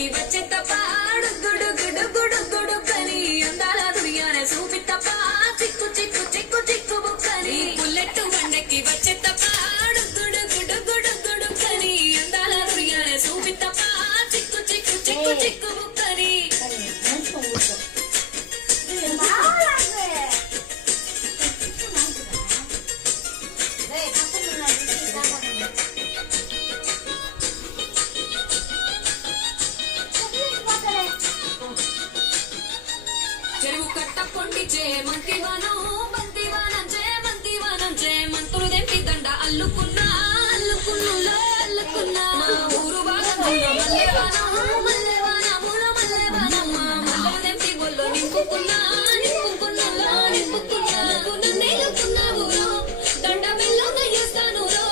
బండకి వచ్చే తప్ప గుడు గుడు గుడు గుడు కని అందాల దుర్యాన చూపి తప్ప చిక్కు చిక్కు చిక్కు చిక్కు బుక్కని బుల్లెట్ బండకి వచ్చే తప్ప గుడు గుడు గుడు గుడు కని అందాల దుర్యాన చూపి తప్ప చిక్కు చిక్కు చిక్కు చిక్కు బుక్కని చెరువు కట్ట పొండిచే మంతివానం మంతివానం చే మంతులు దెంపి దండ అల్లుకున్నా అల్లుకున్నా అల్లుకున్నా ఊరు బాగా మల్లెవానం మల్లెవానమున మల్లెవానమ్మ మల్లె దెంపి బొల్లో నింపుకున్నా నింపుకున్నా నింపుకున్నా నన్నేలుకున్నా ఊరో దండ బిల్లోన చేస్తాను రో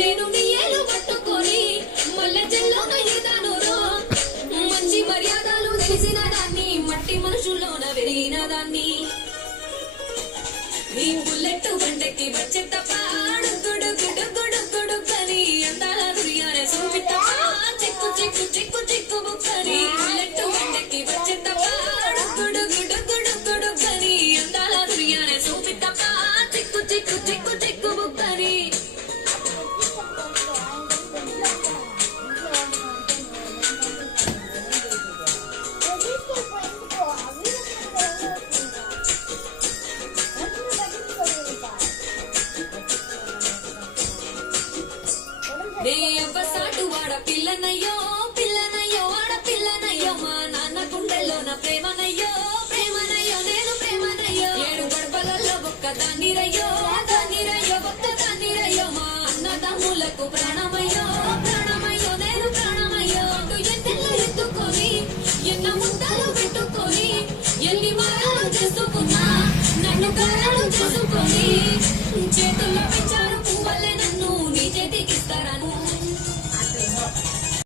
నేను నీ ఏలు పట్టుకొని మల్లె చెల్లోన ఈదాను రో మంచి మర్యాదలు తెలిసిన దాన్ని మట్టి మనుషుల్లోన వెలిగిన దాన్ని ఈ బుల్లెట్ బండకి వచ్చే తప్ప